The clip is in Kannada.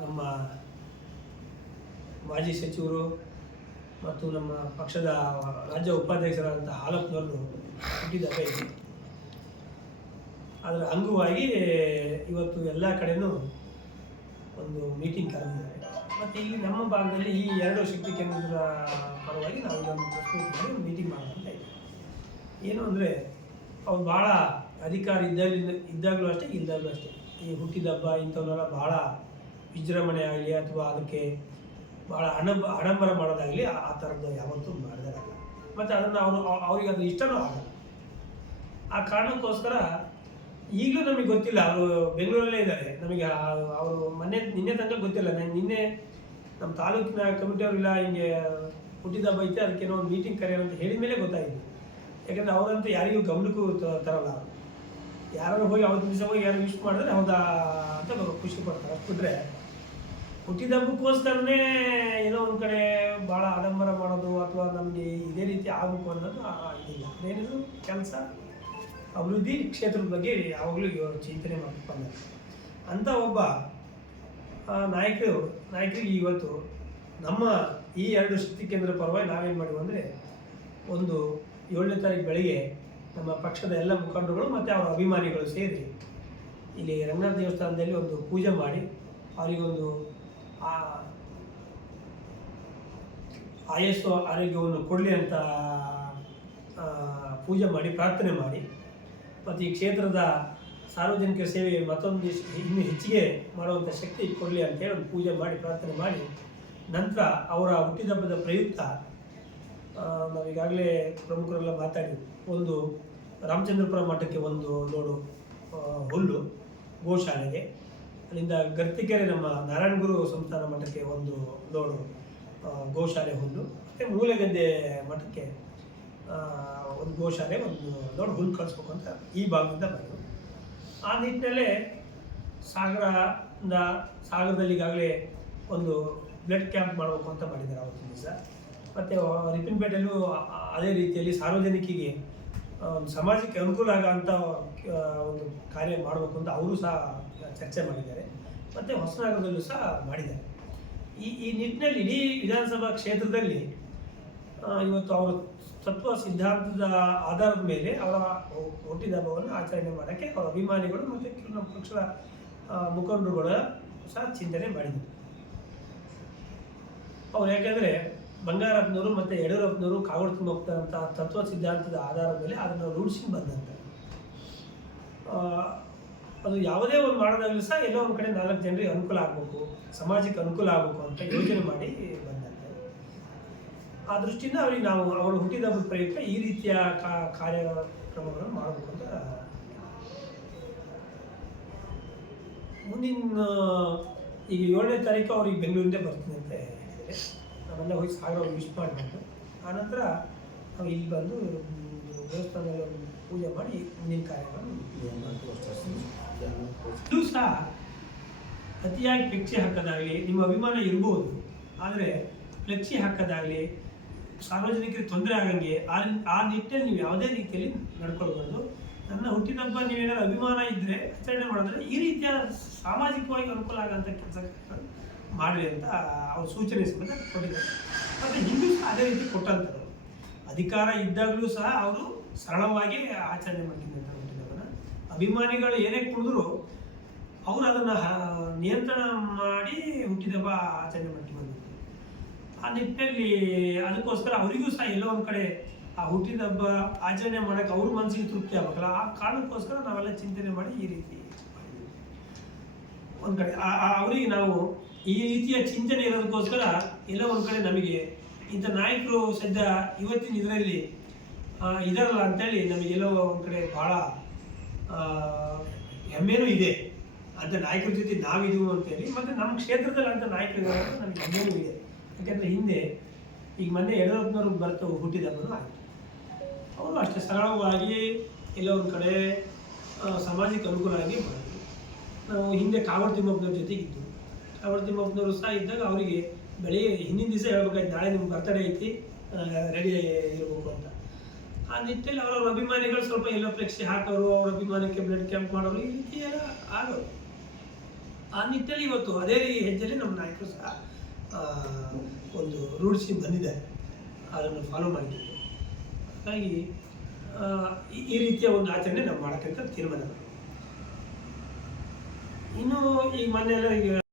ನಮ್ಮ ಮಾಜಿ ಸಚಿವರು ಮತ್ತು ನಮ್ಮ ಪಕ್ಷದ ರಾಜ್ಯ ಉಪಾಧ್ಯಕ್ಷರಾದಂಥ ಹಾಲಪ್ಪನವರು ಹುಟ್ಟಿದ ಇದೆ. ಅದರ ಅಂಗವಾಗಿ ಇವತ್ತು ಎಲ್ಲ ಕಡೆಯೂ ಒಂದು ಮೀಟಿಂಗ್ ಕರೆದಿದ್ದಾರೆ. ಮತ್ತು ಇಲ್ಲಿ ನಮ್ಮ ಭಾಗದಲ್ಲಿ ಈ ಎರಡು ಶಕ್ತಿ ಕೇಂದ್ರದ ಪರವಾಗಿ ನಾವು ಇದನ್ನು ಪ್ರಸ್ತುತ ಮೀಟಿಂಗ್ ಮಾಡೋಂತ ಏನು ಅಂದರೆ, ಅವ್ರು ಭಾಳ ಅಧಿಕಾರ ಇದ್ದಾಗಲಿಂದ ಇದ್ದಾಗಲೂ ಅಷ್ಟೇ ಇದ್ದಾಗಲೂ ಅಷ್ಟೇ. ಈ ಹುಟ್ಟಿದ ಹಬ್ಬ ಇಂಥವನ್ನೆಲ್ಲ ಭಾಳ ವಿಜೃಂಭಣೆ ಆಗಲಿ ಅಥವಾ ಅದಕ್ಕೆ ಭಾಳ ಹಣಬ ಅಡಂಬರ ಮಾಡೋದಾಗಲಿ ಆ ಥರದ್ದು ಯಾವತ್ತೂ ಮಾಡಿದಾರಲ್ಲ ಮತ್ತು ಅದನ್ನು ಅವರು ಅವ್ರಿಗೆ ಅದು ಇಷ್ಟನೂ ಆಗಲ್ಲ. ಆ ಕಾರಣಕ್ಕೋಸ್ಕರ ಈಗಲೂ ನಮಗೆ ಗೊತ್ತಿಲ್ಲ, ಅವರು ಬೆಂಗಳೂರಲ್ಲೇ ಇದ್ದಾರೆ. ನಮಗೆ ಅವರು ಮೊನ್ನೆ, ನಿನ್ನೆ ತನಕ ಗೊತ್ತಿಲ್ಲ. ನಾನು ನಿನ್ನೆ ನಮ್ಮ ತಾಲೂಕಿನ ಕಮಿಟಿಯವರಿಲ್ಲ ಹಿಂಗೆ ಹುಟ್ಟಿದ ಹಬ್ಬ ಐತೆ, ಅದಕ್ಕೇನೋ ಒಂದು ಮೀಟಿಂಗ್ ಕರೆಯೋಣ ಅಂತ ಹೇಳಿದ ಮೇಲೆ ಗೊತ್ತಾಯಿತು. ಯಾಕಂದರೆ ಅವರಂತೂ ಯಾರಿಗೂ ಗಮನಕ್ಕೂ ತರಲ್ಲ. ಯಾರು ಹೋಗಿ ಅವತ್ತು ದಿವಸ ಹೋಗಿ ಯಾರು ವಿಶ್ ಮಾಡಿದ್ರೆ ಹೌದಾ ಅಂತ ಖುಷಿ ಪಡ್ತಾರೆ. ಅಷ್ಟು ಬಿಟ್ರೆ ಹುಟ್ಟಿದ ಹಬ್ಬಕ್ಕೋಸ್ಕರನೇ ಏನೋ ಒಂದು ಕಡೆ ಭಾಳ ಆಡಂಬರ ಮಾಡೋದು ಅಥವಾ ನಮಗೆ ಇದೇ ರೀತಿ ಆಗಬೇಕು ಅನ್ನೋದು ಇದಿಲ್ಲ. ಏನಿದ್ರು ಕೆಲಸ. ಅಭಿವೃದ್ಧಿ ಕ್ಷೇತ್ರದ ಬಗ್ಗೆ ಯಾವಾಗಲೂ ಇವರು ಚಿಂತನೆ ಮಾಡ್ಕೊಂಡು ಅಂಥ ಒಬ್ಬ ನಾಯಕರು, ನಾಯಕರಿಗೆ ಇವತ್ತು ನಮ್ಮ ಈ ಎರಡು ಶಕ್ತಿ ಕೇಂದ್ರ ಪರವಾಗಿ ನಾವೇನು ಮಾಡುವ ಅಂದರೆ ಒಂದು ಏಳನೇ ತಾರೀಕು ಬೆಳಗ್ಗೆ ನಮ್ಮ ಪಕ್ಷದ ಎಲ್ಲ ಮುಖಂಡರುಗಳು ಮತ್ತು ಅವರ ಅಭಿಮಾನಿಗಳು ಸೇರಿ ಇಲ್ಲಿ ರಂಗನಾಥ ದೇವಸ್ಥಾನದಲ್ಲಿ ಒಂದು ಪೂಜೆ ಮಾಡಿ, ಅವರಿಗೊಂದು ಆ, ಆಯಸ್ಸು, ಆರೋಗ್ಯವನ್ನು ಕೊಡಲಿ ಅಂತ ಪೂಜೆ ಮಾಡಿ, ಪ್ರಾರ್ಥನೆ ಮಾಡಿ. ಮತ್ತು ಈ ಕ್ಷೇತ್ರದ ಸಾರ್ವಜನಿಕ ಸೇವೆ ಮತ್ತೊಂದು ಇನ್ನೂ ಹೆಚ್ಚಿಗೆ ಮಾಡುವಂಥ ಶಕ್ತಿ ಕೊಡಲಿ ಅಂತೇಳಿ ಒಂದು ಪೂಜೆ ಮಾಡಿ, ಪ್ರಾರ್ಥನೆ ಮಾಡಿ. ನಂತರ ಅವರ ಹುಟ್ಟಿದಬ್ಬದ ಪ್ರಯುಕ್ತ ನಾವೀಗಾಗಲೇ ಪ್ರಮುಖರೆಲ್ಲ ಮಾತಾಡಿ, ಒಂದು ರಾಮಚಂದ್ರಪುರ ಮಠಕ್ಕೆ ಒಂದು, ನೋಡು ಹುಲ್ಲು, ಗೋಶಾಲೆಗೆ. ಅಲ್ಲಿಂದ ಗರ್ತಿಕೆರೆ ನಮ್ಮ ನಾರಾಯಣಗುರು ಸಂಸ್ಥಾನ ಮಠಕ್ಕೆ ಒಂದು ಲೋಡು ಗೋಶಾಲೆ ಒಂದು ಮತ್ತು ಮೂಲೆಗದ್ದೆ ಮಠಕ್ಕೆ ಒಂದು ಗೋಶಾಲೆ, ಒಂದು ಲೋಡ್ ಹುಲ್ಲು ಕಳಿಸ್ಬೇಕು ಅಂತ ಈ ಭಾಗದಿಂದ ಬಂದರು ಆ ನಿಟ್ಟಿನಲ್ಲೇ ಸಾಗರದಿಂದ, ಸಾಗರದಲ್ಲಿ ಈಗಾಗಲೇ ಒಂದು ಬ್ಲಡ್ ಕ್ಯಾಂಪ್ ಮಾಡಬೇಕು ಅಂತ ಮಾಡಿದ್ದಾರೆ ಅವತ್ತಿನ ದಿವಸ. ಮತ್ತು ರಿಪಿನ್ಪೇಟೆಯಲ್ಲೂ ಅದೇ ರೀತಿಯಲ್ಲಿ ಒಂದು ಸಮಾಜಕ್ಕೆ ಅನುಕೂಲ ಆಗೋಂಥ ಒಂದು ಕಾರ್ಯ ಮಾಡಬೇಕು ಅಂತ ಅವರು ಸಹ ಚರ್ಚೆ ಮಾಡಿದ್ದಾರೆ. ಮತ್ತು ಹೊಸನಗರದಲ್ಲೂ ಸಹ ಮಾಡಿದ್ದಾರೆ. ಈ ಈ ನಿಟ್ಟಿನಲ್ಲಿ ಇಡೀ ವಿಧಾನಸಭಾ ಕ್ಷೇತ್ರದಲ್ಲಿ ಇವತ್ತು ಅವರ ತತ್ವ ಸಿದ್ಧಾಂತದ ಆಧಾರದ ಮೇಲೆ ಅವರ ಹುಟ್ಟಿದ ಹಬ್ಬವನ್ನು ಆಚರಣೆ ಮಾಡೋಕ್ಕೆ ಅವರ ಅಭಿಮಾನಿಗಳು ಮತ್ತು ಕೆಲವು ಪಕ್ಷದ ಮುಖಂಡರುಗಳ ಸಹ ಚಿಂತನೆ ಮಾಡಿದರು ಅವ್ರು ಯಾಕೆಂದರೆ ಬಂಗಾರಪ್ಪನವರು ಮತ್ತು ಯಡಿಯೂರಪ್ಪನವರು ಕಾವಡು ತುಂಬಂಥ ತತ್ವ ಸಿದ್ಧಾಂತದ ಆಧಾರದ ಮೇಲೆ ಅದನ್ನು ರೂಢಿಸ್ಕೊಂಡು ಬಂದಂತೆ. ಅದು ಯಾವುದೇ ಒಂದು ಮಾಡೋದಾಗಲೂ ಸಹ ಎಲ್ಲೋ ಒಂದು ಕಡೆ ನಾಲ್ಕು ಜನರಿಗೆ ಅನುಕೂಲ ಆಗಬೇಕು, ಸಮಾಜಕ್ಕೆ ಅನುಕೂಲ ಆಗಬೇಕು ಅಂತ ಯೋಚನೆ ಮಾಡಿ ಬಂದಂತೆ. ಆ ದೃಷ್ಟಿಯಿಂದ ಅವ್ರಿಗೆ ನಾವು ಅವರು ಹುಟ್ಟಿದ ಪ್ರಯುಕ್ತ ಈ ರೀತಿಯ ಕಾರ್ಯಕ್ರಮಗಳನ್ನು ಮಾಡಬೇಕು ಅಂತ ಮುಂದಿನ ಈಗ ಏಳನೇ ತಾರೀಕು ಅವ್ರಿಗೆ ಬೆಂಗಳೂರಿಂದ ಬರ್ತೀನಿ ಅಂತ ನಾವೆಲ್ಲ ಹೋಗಿ ಸಾಗರ ವಿಶ್ ಮಾಡಿಬಿಟ್ಟು ಆನಂತರ ನಾವು ಇಲ್ಲಿ ಬಂದು ದೇವಸ್ಥಾನದಲ್ಲಿ ಪೂಜೆ ಮಾಡಿ ಮುಂದಿನ ಕಾರ್ಯಕ್ರಮ ಸಹ ಅತಿಯಾಗಿ ಫ್ಲೆಕ್ಸಿ ಹಾಕೋದಾಗಲಿ ನಿಮ್ಮ ಅಭಿಮಾನ ಇರ್ಬೋದು, ಆದರೆ ಫ್ಲೆಕ್ಸಿ ಹಾಕೋದಾಗಲಿ ಸಾರ್ವಜನಿಕರಿಗೆ ತೊಂದರೆ ಆಗಂಗೆ ಆ ಆ ನಿಟ್ಟಿನಲ್ಲಿ ನೀವು ಯಾವುದೇ ರೀತಿಯಲ್ಲಿ ನಡ್ಕೊಳ್ಬಾರ್ದು. ನನ್ನ ಹುಟ್ಟಿದಬ್ಬ ನೀವೇನಾದ್ರು ಅಭಿಮಾನ ಇದ್ದರೆ ಆಚರಣೆ ಮಾಡಿದ್ರೆ ಈ ರೀತಿಯ ಸಾಮಾಜಿಕವಾಗಿ ಅನುಕೂಲ ಆಗೋಂಥ ಕೆಲಸ ಮಾಡಿರಿ ಅಂತ ಅವ್ರು ಸೂಚನೆ ಸಮೇತ ಕೊಟ್ಟಿದ್ದಾರೆ. ಮತ್ತು ಹಿಂದೂ ಸಹ ಅದೇ ರೀತಿ ಕೊಟ್ಟಂಥದ್ದು ಅಧಿಕಾರ ಇದ್ದಾಗಲೂ ಸಹ ಅವರು ಸರಳವಾಗಿ ಆಚರಣೆ ಮಾಡ್ತಿದ್ದಂಥ ಅಭಿಮಾನಿಗಳು ಏನೇ ಕುಡಿದ್ರು ಅವರು ಅದನ್ನು ನಿಯಂತ್ರಣ ಮಾಡಿ ಹುಟ್ಟಿದಬ್ಬ ಆಚರಣೆ ಮಾಡ್ಕೊಂಡು ಆ ನಿಟ್ಟಿನಲ್ಲಿ ಅದಕ್ಕೋಸ್ಕರ ಅವರಿಗೂ ಸಹ ಎಲ್ಲೋ ಒಂದು ಕಡೆ ಆ ಹುಟ್ಟಿದ ಹಬ್ಬ ಆಚರಣೆ ಮಾಡೋಕ್ಕೆ ಅವ್ರ ಮನಸ್ಸಿಗೆ ತೃಪ್ತಿ ಆಗಬೇಕಲ್ಲ? ಆ ಕಾರಣಕ್ಕೋಸ್ಕರ ನಾವೆಲ್ಲ ಚಿಂತನೆ ಮಾಡಿ ಈ ರೀತಿ ಒಂದು ಕಡೆ ಅವರಿಗೆ ನಾವು ಈ ರೀತಿಯ ಚಿಂತನೆ ಇರೋದಕ್ಕೋಸ್ಕರ ಎಲ್ಲ ಒಂದು ಕಡೆ ನಮಗೆ ಇಂಥ ನಾಯಕರು ಸದ್ಯ ಇವತ್ತಿನ ಇದರಲ್ಲಿ ಇದಾರಲ್ಲ ಅಂತೇಳಿ ನಮಗೆಲ್ಲೋ ಒಂದು ಕಡೆ ಭಾಳ ಹೆಮ್ಮೆನೂ ಇದೆ. ಅಂತ ನಾಯಕರ ಜೊತೆ ನಾವಿದ್ವು ಅಂತೇಳಿ, ಮತ್ತು ನಮ್ಮ ಕ್ಷೇತ್ರದಲ್ಲಿ ಅಂತ ನಾಯಕರು ನಮಗೆ ಹೆಮ್ಮೆನೂ ಇದೆ. ಯಾಕೆಂದರೆ ಹಿಂದೆ ಈಗ ಮೊನ್ನೆ ಯಡಿಯೂರಪ್ಪನವ್ರು ಬರ್ತು ಹುಟ್ಟಿದವರು ಆಗಿತ್ತು ಅವರು ಅಷ್ಟೇ ಸರಳವಾಗಿ ಎಲ್ಲ ಒಂದು ಕಡೆ ಸಮಾಜಕ್ಕೆ ಅನುಕೂಲ ಆಗಿ ಮಾಡಿದ್ರು ನಾವು ಹಿಂದೆ ಕಾವಡ್ ತಿಮ್ಮಪ್ಪನವ್ರ ಜೊತೆಗಿದ್ದು. ಕಾವಡ್ ತಿಮ್ಮಪ್ಪನವರು ಸಹ ಇದ್ದಾಗ ಅವರಿಗೆ ಬೆಳಿಗ್ಗೆ ಹಿಂದಿನ ದಿವಸ ಹೇಳ್ಬೇಕಾಯ್ತು, ನಾಳೆ ನಿಮ್ಗೆ ಬರ್ತಡೇ ಐತಿ ರೆಡಿ ಇರಬೇಕು ಅಂತ. ಆ ನಿಟ್ಟಿನಲ್ಲಿ ಅವರವ್ರ ಅಭಿಮಾನಿಗಳು ಸ್ವಲ್ಪ ಎಲ್ಲೋ ಫ್ಲೆಕ್ಸಿ ಹಾಕೋರು, ಅವ್ರ ಅಭಿಮಾನಕ್ಕೆ ಬ್ಲಡ್ ಕ್ಯಾಂಪ್ ಮಾಡೋರು, ಈ ರೀತಿ ಎಲ್ಲ ಆಗೋರು. ಆ ನಿಟ್ಟಲ್ಲಿ ಇವತ್ತು ಅದೇ ರೀತಿ ಹೆಜ್ಜೆಯಲ್ಲಿ ನಮ್ಮ ನಾಯಕರು ಸಹ ಒಂದು ರೂಢಿಸಿ ಬಂದಿದ್ದಾರೆ. ಅದನ್ನು ಫಾಲೋ ಮಾಡಿದ್ದೀವಿ. ಹಾಗಾಗಿ ಈ- ರೀತಿಯ ಒಂದು ಆಚರಣೆ ನಾವು ಮಾಡೋಕ್ಕಂತ ತೀರ್ಮಾನ. ಇನ್ನು ಈಗ ಮೊನ್ನೆ ಎಲ್ಲ ಈಗ